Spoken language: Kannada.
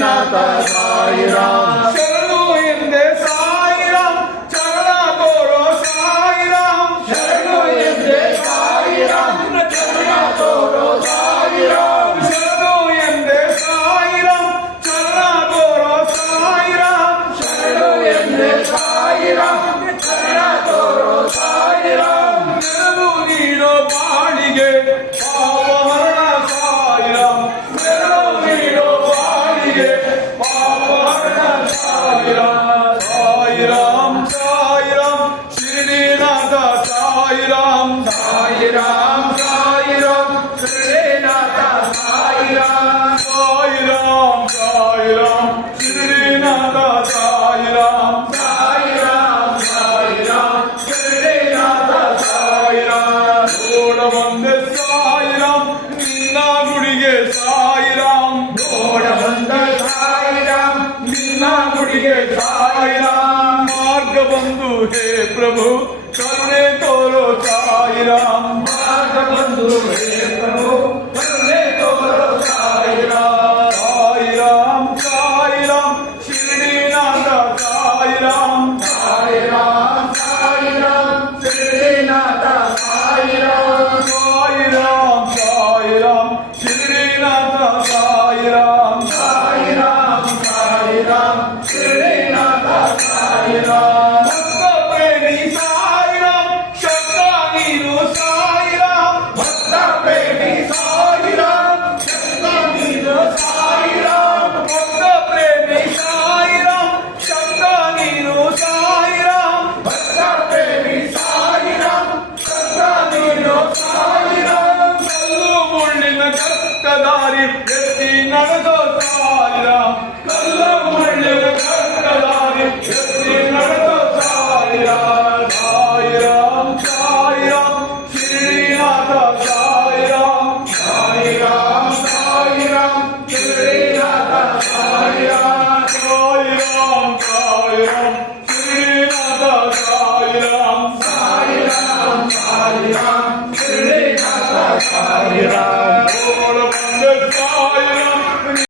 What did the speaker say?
ಶ್ರೀನಾಥ ಸಾಯಿರಾಮ್ ಶರಣು ಎಂದೆ ಸಾಯಿರಾಮ್ ಚರಣ ತೋರೋ ಸಾಯಿರಾಮ್ ಶರಣು ಎಂದೆ ಸಾಯಿರಾಮ್ ಚರಣ ತೋರೋ ಸಾಯಿರಾಮ್ ಶರಣು ಎಂದೆ ಸಾಯಿರಾಮ್ ಚರಣ ತೋರೋ ಸಾಯಿರಾಮ್ ಶರಣು ಎಂದೆ ಸಾಯಿರಾಮ್ ಚರಣ ತೋರೋ ಸಾಯಿರಾಮ್ ನೆರವು ನೀಡೋ ಬಾಳಿಗೆ ಪಾಪಹರಣ ಸಾಯಿರಾಮ್ ನೆರವು ನೀಡೋ ಬಾಳಿಗೆ ಪಾಪಹರಣ ಸಾಯಿರಾಮ್ ಸಾಯಿರಾಮ್ ಸಾಯಿರಾಮ್ ಶಿರಡಿನಾಥ ಸಾಯಿರಾಮ್ ಸಾಯಿರಾಮ್ ಸಾಯಿರಾಮ್ ಶ್ರೀನಾಥ ಸಾಯಿರಾಮ್ ಸಾಯಿರಾಮ್ ಸಾಯಿರಾಮ್ ಶಿರಡಿನಾಥ ಸಾಯಿರಾಮ್ ಸಾಯಿರಾಮ್ ಸಾಯಿರಾಮ್ ಶ್ರೀನಾಥ ಸಾಯಿರಾಮ್ ನೋಡ ಬಂದೆ ಸಾಯಿರಾಮ್ ನಿನ್ನ ಗುಡಿಗೆ ಸಾಯಿರಾಮ್ ನೋಡ ಬಂದ ಸಾಯಿರಾಮ್ ನಿನ್ನ ಗುಡಿಗೆ ಸಾಯಿರಾಮ್ ಮಾರ್ಗ ಬಂದು ಹೇ ಪ್ರಭು ಕರುಣೆ ತೋರೋ ಸಾಯಿರಾಮ್ ಮಾರ್ಗ ಬಂದು ಹೇ ಪ್ರಭು ಕರುಣೆ ತೋರೋ ಸಾಯಿರಾಮ್ ಸಾಯಿರಾಮ್ ಸಾಯಿರಾಮ್ ಶಿರಡಿನಾಥ ಸಾಯಿರಾಮ್ ಸಾಯಿರಾಮ್ ಸಾಯಿರಾಮ್ ಶ್ರೀನಾಥ ಸಾಯಿರಾಮ್ ಸಾಯಿರಾಮ್ ಸಾಯಿರಾಮ್ ಶಿರಡಿನಾಥ ಸಾಯಿರಾಮ್ ಸಾಯಿರಾಮ್ ಸಾಯಿರಾಮ್ ಶ್ರೀನಾಥ ಸಾಯಿರಾಮ್ ಭಕ್ತ ಪ್ರೇಮಿ ಸಾಯಿರಾಮ್ ಶಕ್ತ ನೀನು ಸಾಯಿರಾಮ್ ಭಕ್ತ ಪ್ರೇಮಿ ಸಾಯಿರಾಮ್ ಶಕ್ತ ನೀನು ಸಾಯಿರಾಮ್ ಭಕ್ತ ಪ್ರೇಮಿ ಸಾಯಿರಾಮ್ ಶಕ್ತ ನೀನು ಸಾಯಿರಾಮ್ ಭಕ್ತ ಪ್ರೇಮಿ ಸಾಯಿರಾಮ್ ಶಕ್ತ ನೀನು ಸಾಯಿರಾಮ್ ಕಲ್ಲು ಮುಳ್ಳಿನ ಕತ್ತದಾರಿ ಎತ್ತಿ ನಡೆದೋ ಸಾಯಿರಾಮ್ ಕಲ್ಲು ಮುಳ್ಳಿನ ಕತ್ತದಾರಿ ಎತ್ತಿ ನಡೆದೋ ಸಾಯಿರಾಮ್ ಸಾಯಿರಾಮ್ ಸಾಯಿರಾಮ್ ಶ್ರೀನಾಥ ಸಾಯಿರಾಮ್ ಸಾಯಿರಾಮ್ ಸಾಯಿರಾಮ್ ಶ್ರೀನಾಥ ಸಾಯಿರಾಮ್ ಸಾಯಿರಾಮ್ ಸಾಯಿರಾಮ್ ಶ್ರೀನಾಥ ಸಾಯಿರಾಮ್ ಸಾಯಿರಾಮ್ ಸಾಯಿರಾಮ್ ಶ್ರೀನಾಥ ಸಾಯಿರಾಮ್